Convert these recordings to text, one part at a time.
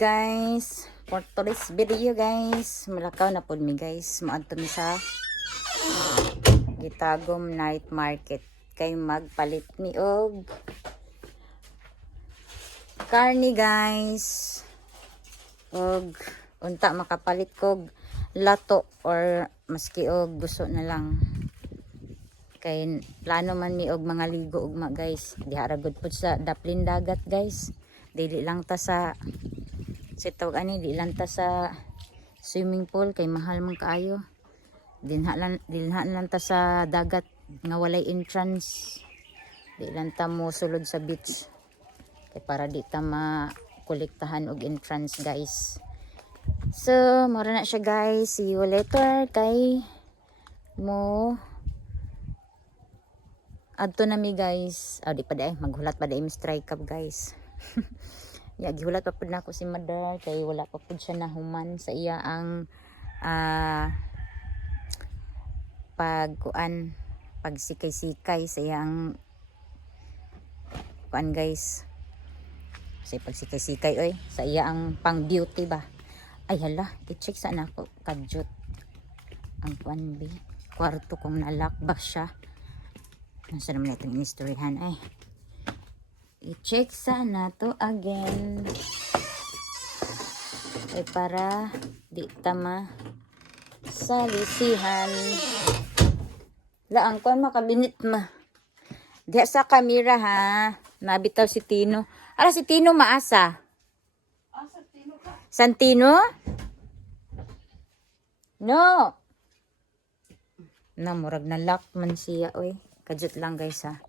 guys, for today's video guys, malakaw na pod mi guys, maadto mi sa Gitagom night market kay magpalit mi og karni guys, og unta makapalit kog lato or maski og gusto na lang kay plano man mi og mga ligo ugma guys, diha ra gud pud sa daplin dagat guys, dili lang ta sa sitawag ani, di lang ta sa swimming pool kay mahal man kaayo, dinha lang ta sa dagat nga walay entrance, di lang ta mo sulod sa beach kay para di ta makolektahan og entrance guys. So mura na siya guys, see you later kay mo adto na mi guys. Di pa day maghulat pa day mi strike up guys. Ya gihulat pa pud nako si mother kay wala pa pud siya nahuman sa iya ang pagsikay-sikay sa iyang kuan guys. Sa pagsikay-sikay oy sa iya ang pang beauty ba. Ay hala, i-check sa nako kadyot ang kuan bi. Kwarto kong nalock ba siya. Nasa naman itong istoryahan ay. I-check sana to again. Ay para di tama salisihan. Laang kon makabinit ma. Diha sa kamera ha. Nabitaw si Tino. Ara si Tino maasa. Santino ka. Santino? No. Murag na lock man siya oy. Kajut lang guys ha.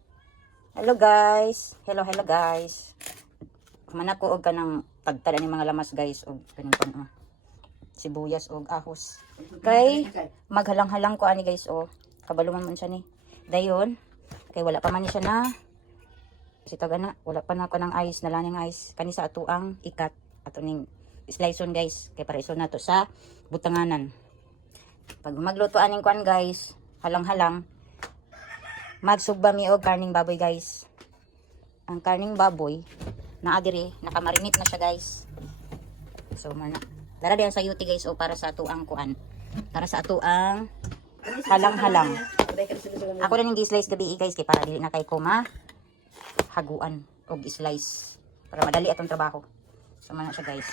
Hello guys. Hello guys. Kumana ko og kanang tagtada ni mga lamas guys og kaning pan sibuyas og ahos. Kay maghalang-halang ko ani guys kabalungan man siya ni. Dayon kay wala pa man ni siya na sitag ana, wala pa na ko ng ice, nalaning ice kani sa atuang ikat ato ning sliceon guys kay para ison nato sa butanganan. Pag magluto aning kuan guys, halang-halang magsugba mi og karning baboy guys. Ang karning baboy naa diri nakamarinate na siya guys. So man dara diyan sa yuti guys para sa atuang kuan. Para sa atuang halang-halang. Ako rin yung slice gabi guys kay para dili na kay ko haguan og slice para madali atong trabaho. So man na siya guys.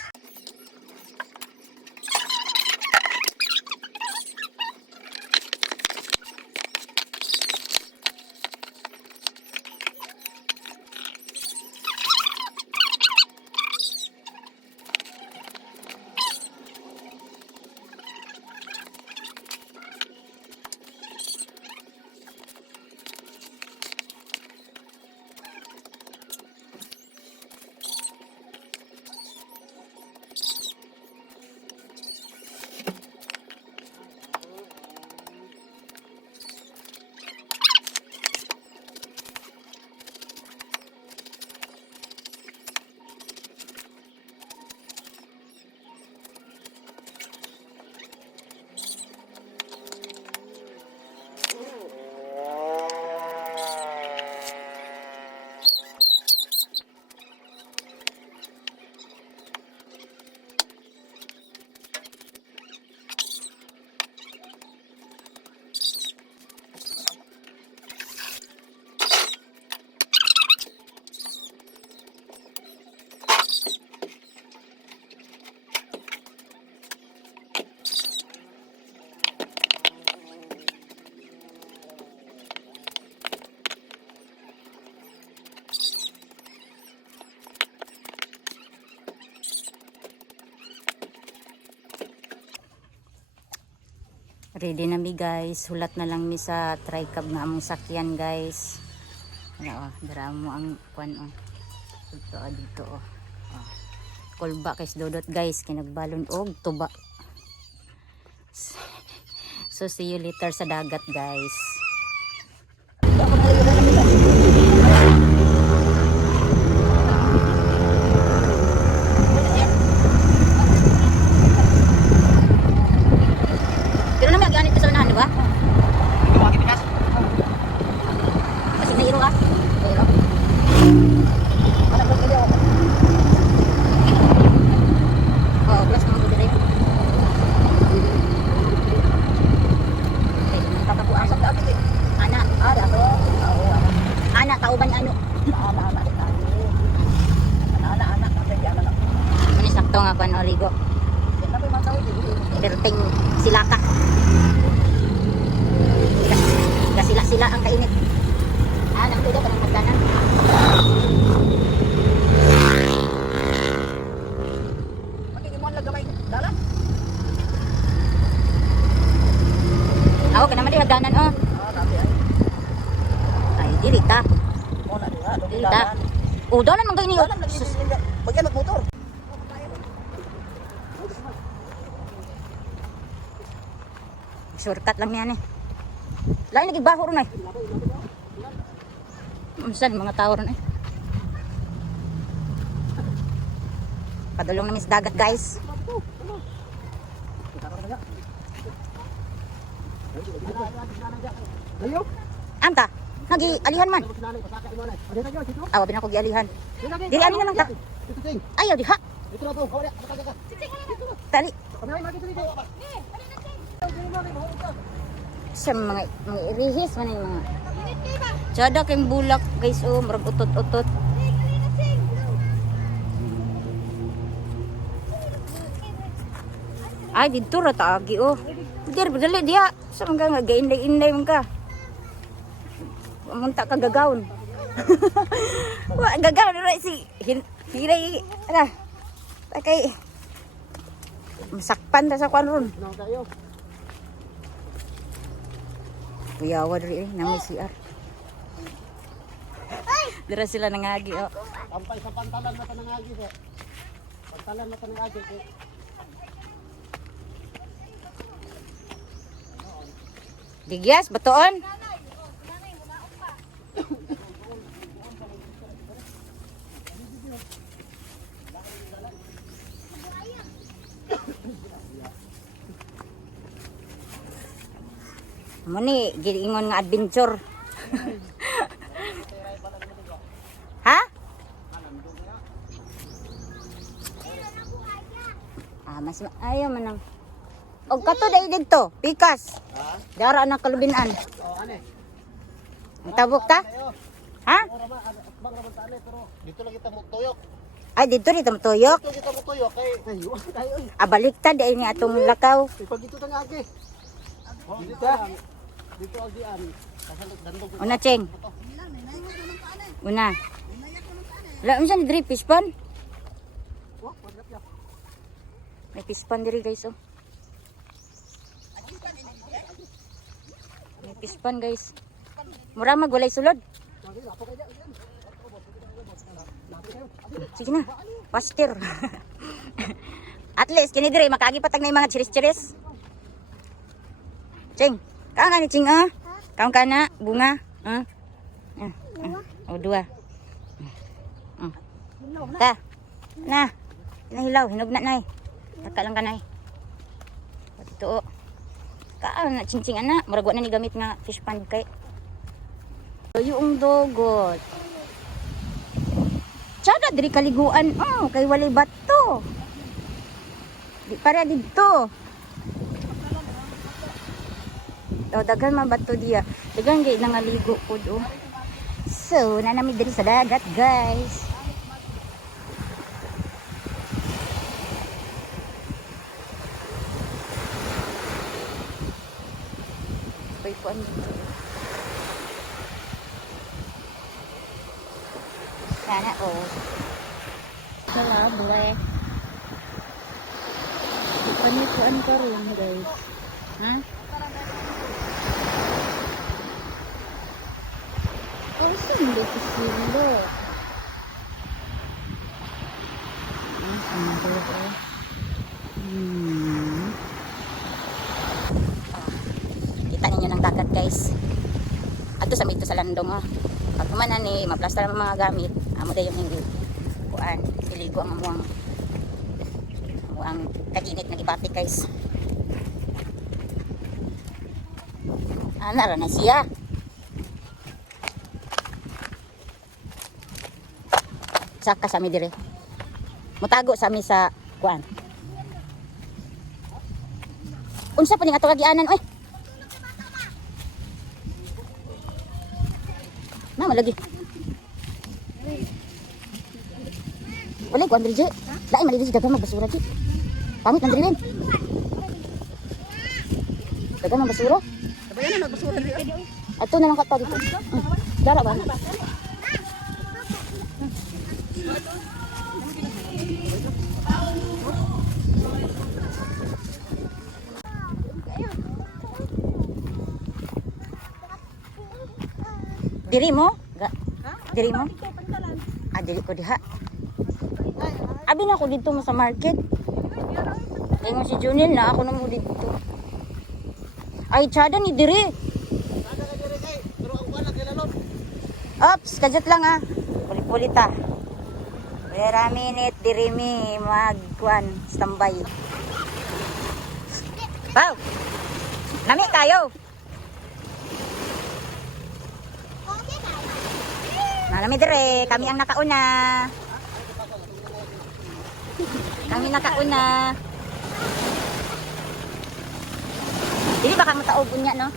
Ready na mi guys. Hulat na lang mi sa tricab nga among sakyan guys. Ano dara mo ang kuan dito Kulba kay dodot guys kinagbalon og tuba. So see you later sa dagat guys. perting silaka. Sila ang kainit. Nagtudo ka ng magdanan. Magigimon lang gamay dalan. Ako ka naman din hagdanan oh. Ay, dili ta. Dili ta. Oh, dalan man gani. Pagyan magmotor. Shortcut lang yan eh. Lain lagi baho ron eh. Saan mga tao ron eh. Padulong namin sa dagat guys. Anta, nagi alihan man. Awa bin ako gialihan. Dili ani na lang ta. Ayaw diha. Tali. Sa mga irihis man yung mga tsada kayong bulak guys oh, marag utot-utot. Ay dito ra taagi oh. Dir dali dia sa mga nga gainday-inday man ka. Munta ka gagawon. Wa gagawon ra si hiray ana. Takay masakpan ta sa kwan ron. Kuyawa diri nang may CR. Dira sila nangagi oh. Sampay sa pantalan na tanangagi po. Pantalan na tanangagi po. Digyas batoon. Muni, giingon nga adventure. Ha? Mas ayaw man ang. Og kato dai didto, pikas. Ha? Dara na kalubinan. Oh, ane. Ang tabok ta? Ha? Bang raman sa ane pero dito lang kita mo tuyok. Ay dito ni tumutuyok. Dito kita mo tuyok kay ayo tayo. Abaliktad ay ni atong lakaw. Pag dito tanangagi. Oh, dito agian. Kasalot dandog. Una cheng. Una. La unsa ni diri fish pond? May fish pond diri guys oh. May fish pond guys. Mura magulay sulod. Sige na. Pastir. At least kini diri makaagi patag na yung mga chiris-chiris. Cheng, kaang ka ni Cheng ah? Kaang ka na bunga? O dua. Ta. Na. Nahilaw, hinog na nay. Taka lang ka nay. Ito. Kaang na Cheng ana, murag wa na ni gamit nga fish pond kay. Yung dogot. Tsada diri kaliguan. Kay walay bato. Di para dito. Daghan man bato diya. Daghan gay nangaligo ko do. So, nanami diri sa dagat, guys. Pay po ano dito. Sana oh. Hello, boy. Panituan ka rin, guys. Ha? Oh, sindi si Silo. Ang dulo. Kita ninyo ng dagat, guys. Ato sa mito sa landong, ha. Pag kumanan ni, maplastar ang mga gamit. Amo dayon yung kuan, iligo ang amuang kaginit na gibatik, guys. Nara na siya. Saka sa mi dire. Mutago sa mi sa kuan. Unsa pa ning ato kagianan oy? Na malagi. Wala ko Andre je. Dai mali di dagang magbasura ji. Pangit Andre rin. Dagan ang basura. Sabayan na basura rin. Ato na lang ka pa dito. Dara ba? Diri mo? Diri mo? Ah, diri ko diha. Abi na ako dito mo sa market. Ingon si Junil na ako na mo dito. Ay, tsada ni diri. Ops, kajat lang ah. Pulit-pulit ah. Wait a minute, diri mi magkuan standby. Wow! Nami tayo. Nami dire, kami ang nakauna. Kami nakauna. Dili ba kang taog unya no?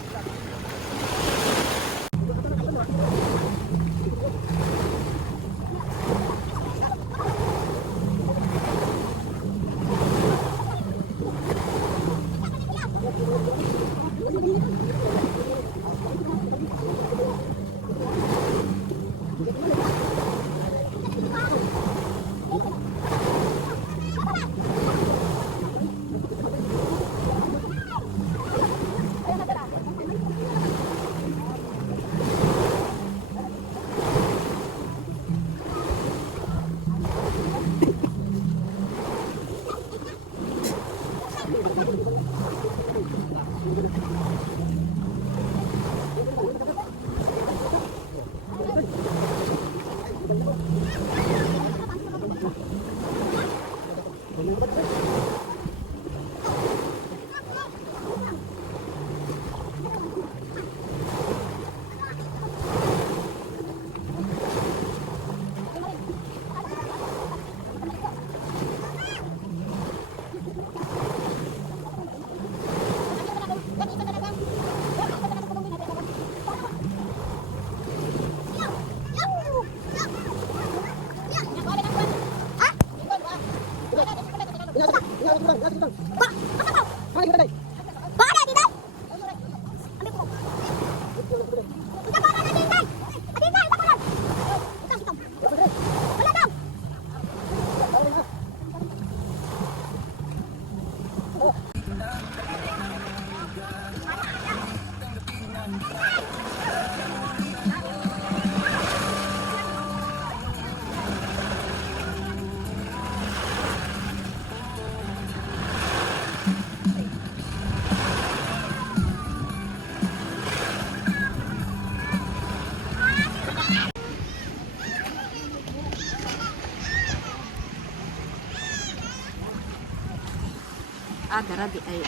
Ah, garabi ay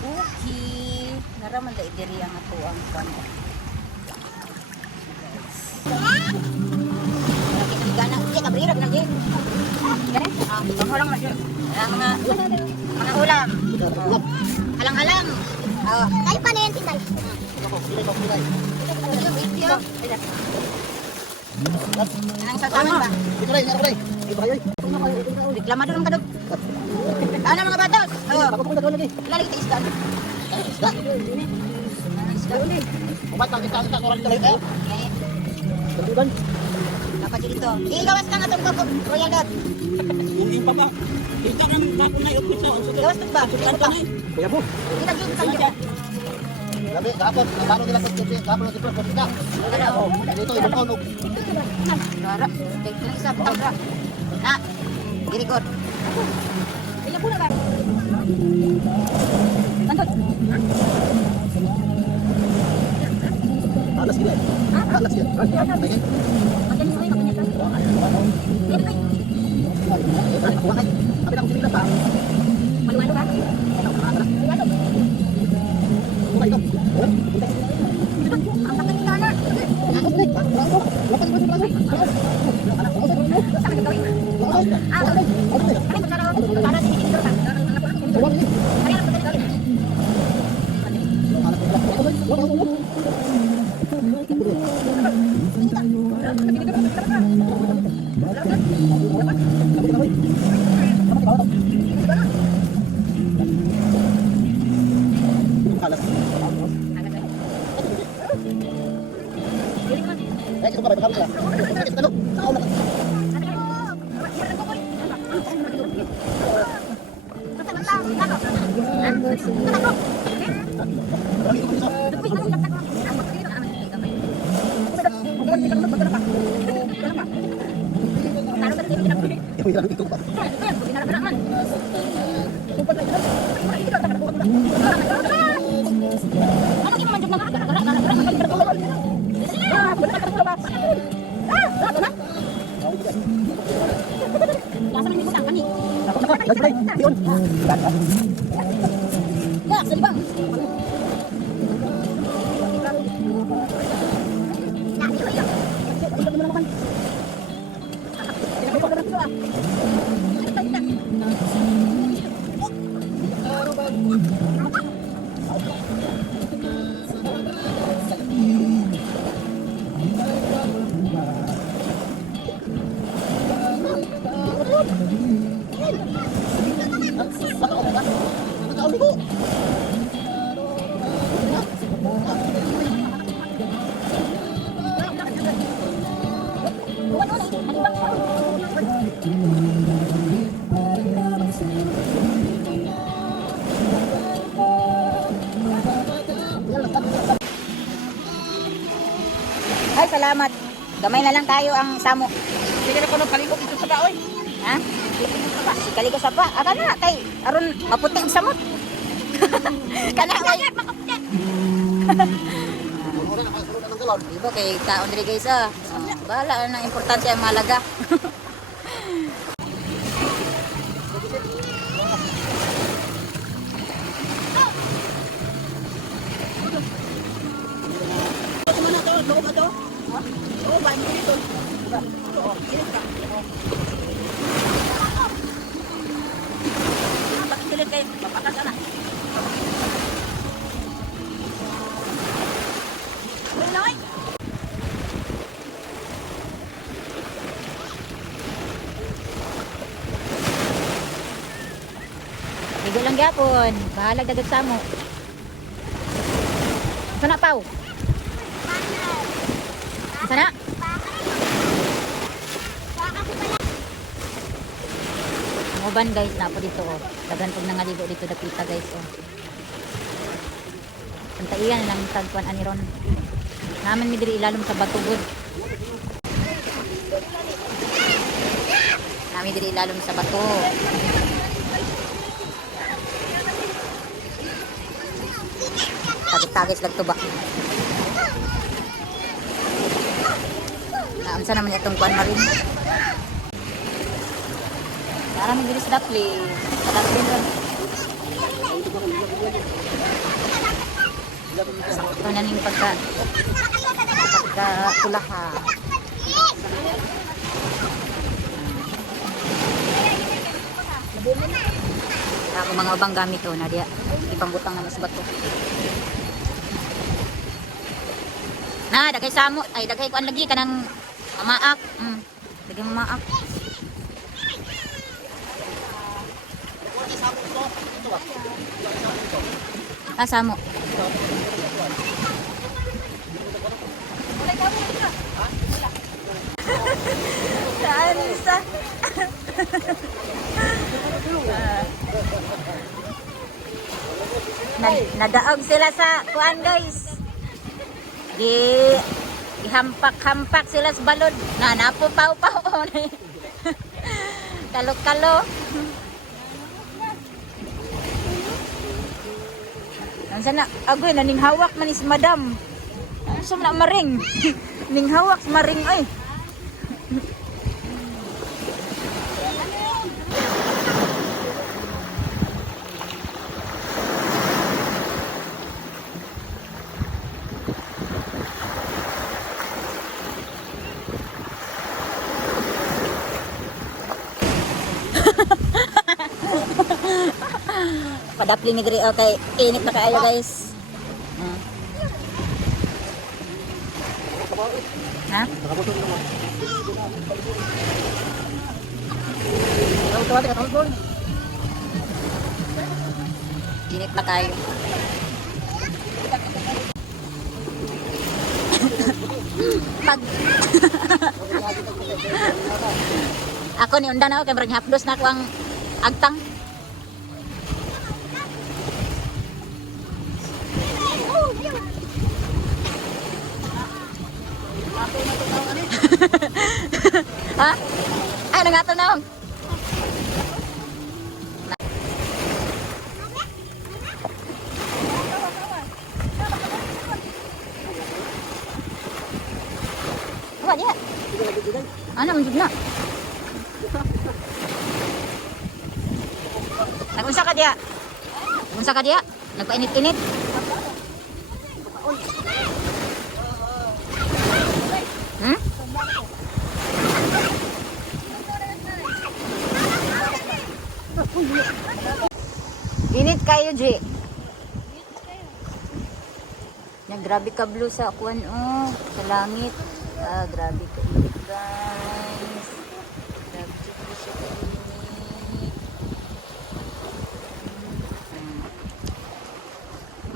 okay. Naraman da idiri ang ato ang kamo. Lagi nang gana, okay, kabrirag na gid. Kare? Ah, lang na gid. Mga ulam. Alang-alang. Oh, kayo pa na yan, Tinday. Ang sa taman ba? Reklama doon ka doon. Ano mga batos? Oh. Lali kita isda. Isda. Isda ulit. Umat ang kita ko rin talaga. Tudan. Dapat dito. Igawas ka nga tong bako. Royal dot. Hindi pa ba? Kita nang bako na yung pizza. Gawas to ba? Ano pa? Kuya po. Kita dito sa dito. Gabi, dapat natalo nila sa kitchen. Dapat nila sa kitchen. Ano? Dito ibang kaunog. Dara. Take lang isa pa. Na. Girikot. Ilan po na ba? Nandun. Alas gila. Alas gila. Lagi. Magkano sa kayo kapanya ka? Dito kayo. Kapit ako sila pa. Maluwalo ba? Maluwalo. Bukay ito. Ang takin ka na. Ay, salamat. Gamay na lang tayo ang samo. Sige na ko nang kalikot ito sa kaoy. Ha? Kali ko sa pa. Aka na, kay aron maputi ang samot. Kana kay maputi. Diba kay taon diri guys ah. Bahala na importante ang malaga. Ligo lang gyapon. Bahala dagat samo. Sana pau. Sana. Uban guys na po dito oh. Dagan pag nangaligo dito dapita guys oh. Antaian lang tagpuan ani ron. Naman mi diri ilalom sa batugod. Nami diri ilalom sa bato. Tagis-tagis lang to ba? Naamsa naman itong kuan marin. Marami diri sa dapli. Sa dapli ron. Sakto na ning pagka tulaha. Ako mga ubang gamit to na dia ipangbutang na sa bato. Na dagay samo ay dagay kuan lagi kanang mamaak. Dagay mamaak. Samo. Saan isa? Nadaog sila sa kuan guys. Gihampak-hampak sila sa balod. Napo pau-pau. Kalo-kalo. Sana agoy na ning hawak man is madam. Sa na maring. Ning hawak maring ay. Padapli mi diri okay, init na kaayo guys. Ha? Init na kayo. Pag ako ni undan ako kay barang hapdos na ako ang agtang. Ha? Ay, nangato na ako. Wala diha. Ano, manjud na. Nag-unsa ka diha? Unsa ka diha? Nagpainit-init? Hmm? Init kayo, G. Yan, grabe ka blue sa akuan, oh. Sa langit. Ah, grabe ka init, guys. Grabe ka blue sa init.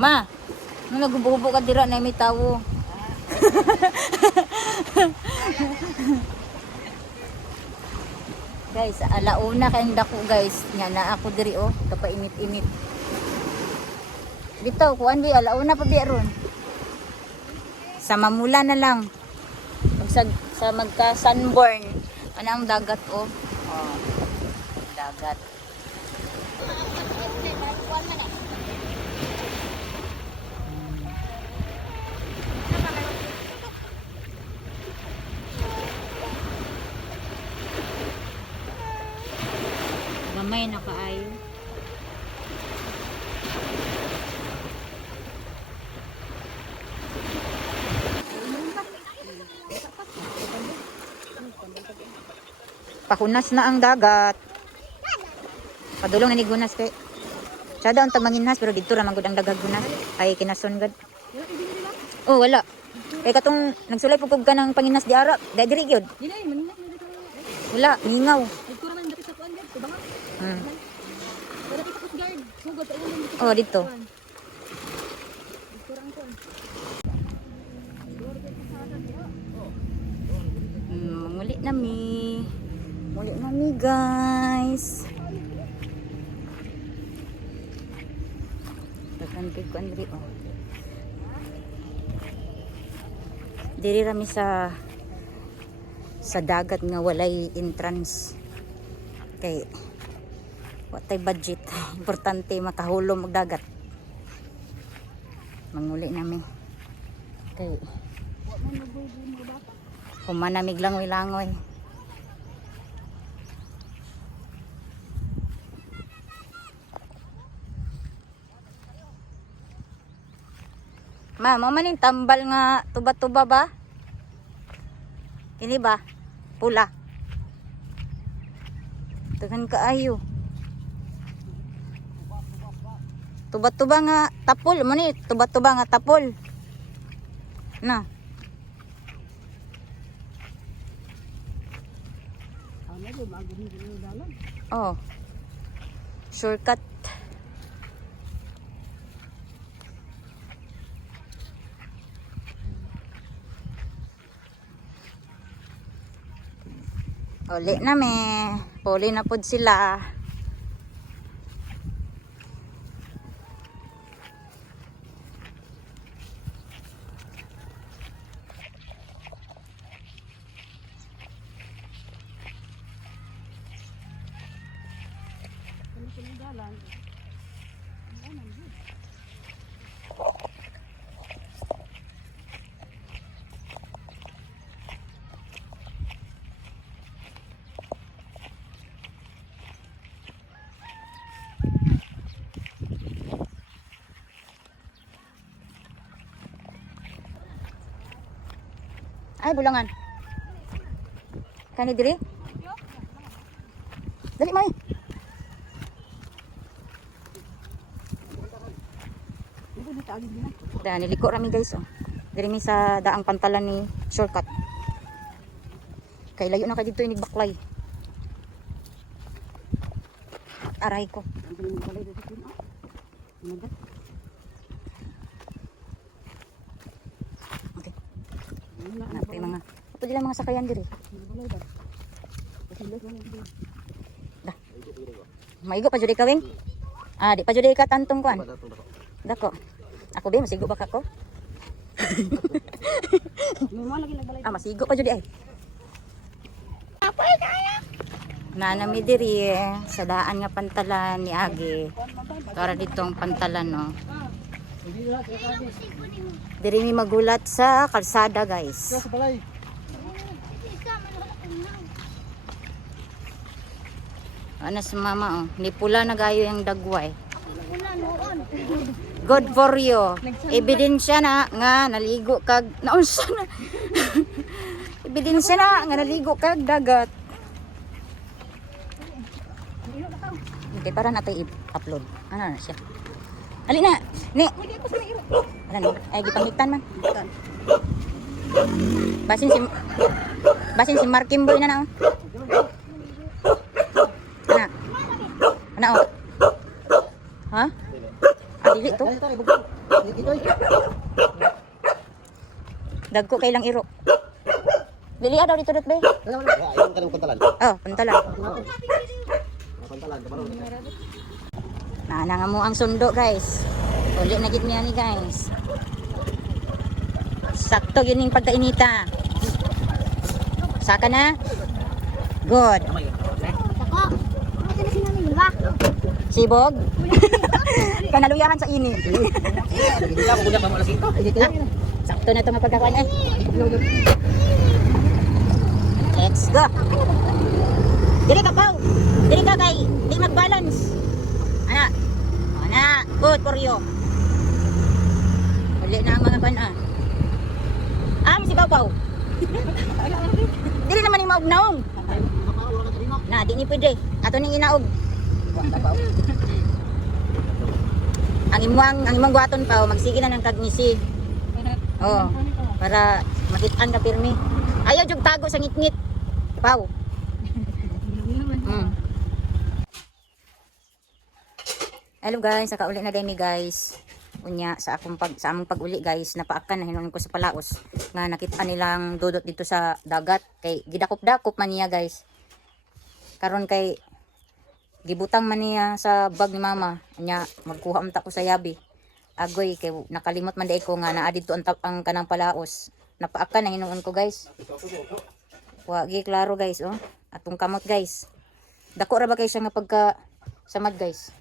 Ma, nung nagbububo ka dira na may tawo. Guys, alauna kayong dako guys. Nga na ako diri oh, kapainit-init. Dito, kuan bi alauna pa biya ron. Sa mamula na lang. Sa magka sunburn. Ano ang dagat oh. Oh. Dagat. Gamay na kaayo. Pahunas na ang dagat. Padulong na ni Gunas kay. Siya daw ang tamanginhas pero dito ra man gud ang dagag Gunas. Ay kinason gud. Oh, wala. Kay katong nagsulay pugog ka ng panginas di ara. Diri gyud. Wala, mingaw. Oh, dito. Muli nami. Muli nami, guys. Takan kay kuan diri oh. Diri rami sa dagat nga walay entrance. Kay watay budget. Importante makahulom og dagat. Manguli nami. Kay humanamig langoy-langoy. Ma, mo man yung tambal nga tuba-tuba ba? Ini ba? Pula. Tagan kaayo. Tuba-tuba nga tapol mo ni, tuba-tuba nga tapol. Na. Oh. Shortcut. Uli na me. Puli na pod sila. Ay, bulangan. Kani diri? Dali, may. Da, niliko rami guys. Oh. Diri mi sa daang pantalan ni shortcut. Kay layo na kay dito inig baklay. Aray ko. Okay. Napay mga apo dila mga sakayan diri. Dah. Maigo pa jud ka weng. Ah, di pa jud ka tantong kuan. Dako. Ako ba masigo ba ka ko? Ah, masigo pa jud ay. Nanami diri sa daan nga pantalan ni Agi. Para ditong pantalan no. Diri mi magulat sa kalsada guys. Sa balay. Ano si mama oh, ni pula na gayo yung dagway. Good for you. Ebidensya na nga naligo kag naunsa na. Ebidensya na nga naligo kag dagat. Okay, para natin i-upload. Ano na siya? Ali na. Ni. Ano ni? Ay gipangitan man. Basin si Markimboy na na oh. Ana oh. Ha? Dili to. Dagko kay lang iro. Dili daw dito dot be. Ayun kanang pantalan. Oh, pantalan. Pantalan kamaro. Na nga mo ang sundo guys. Uli na gid niya ni guys. Sakto yun yung pagkainita. Saka na. Good. Sibog. Kanaluyahan sa init. Sakto na ito mapagkakuan eh. Let's go. Dili ka Pao. Dili ka kay di mag-balance. Ana. Ana, good for you. Uli na ang mga pan ah. Si Pao. Dili naman yung maugnaong. Na, di ni pwede. Ato ning inaog. Ang imong guwaton pa magsige na ng kagnisi. Oh, para makitaan ka pirmi. Ayaw jug tago sa ngitngit. Pao. Hello guys, nakauli na dami guys. Unya sa among pag-uli guys, napaakan na hinuon ko sa palaos nga nakita nilang dudot dito sa dagat kay gidakop-dakop man niya guys. Karon kay gibutang man niya sa bag ni mama. Nya magkuha man ta ko sa yabi. Agoy kay nakalimot man dai ko nga naa dito ang kanang palaos. Napaakan na hinuon ko guys. Wa gi klaro guys oh. Atong kamot guys. Dako ra ba kay siya nga pagka samad guys.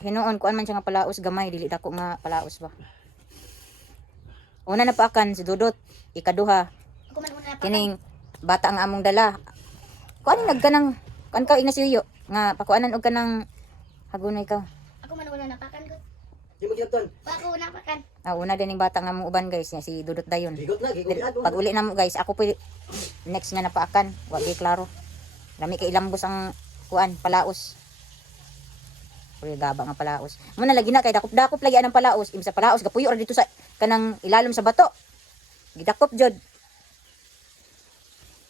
Hinuon kuan man siya nga palaos gamay dili dako nga palaos ba. Una na paakan si Dudot, ikaduha. Kining bata nga among dala. Kuan nagkanang kan ka inasiyo nga pakuanan og kanang hagunay ka. Ako man wala napakan ko. Di mo ginapton. Bako napakan. Una din ning bata nga among uban guys nga si Dudot dayon. Gigot na, gigot. Pag uli na mo guys, ako pwede next nga napaakan, wa gi klaro. Lami kay ilambos ang kuan palaos. Pwede gaba nga palaos. Muna lagi na kay dakop-dakop lagi anang palaos. Imsa palaos gapuyo ra dito sa kanang ilalom sa bato. Gidakop jud.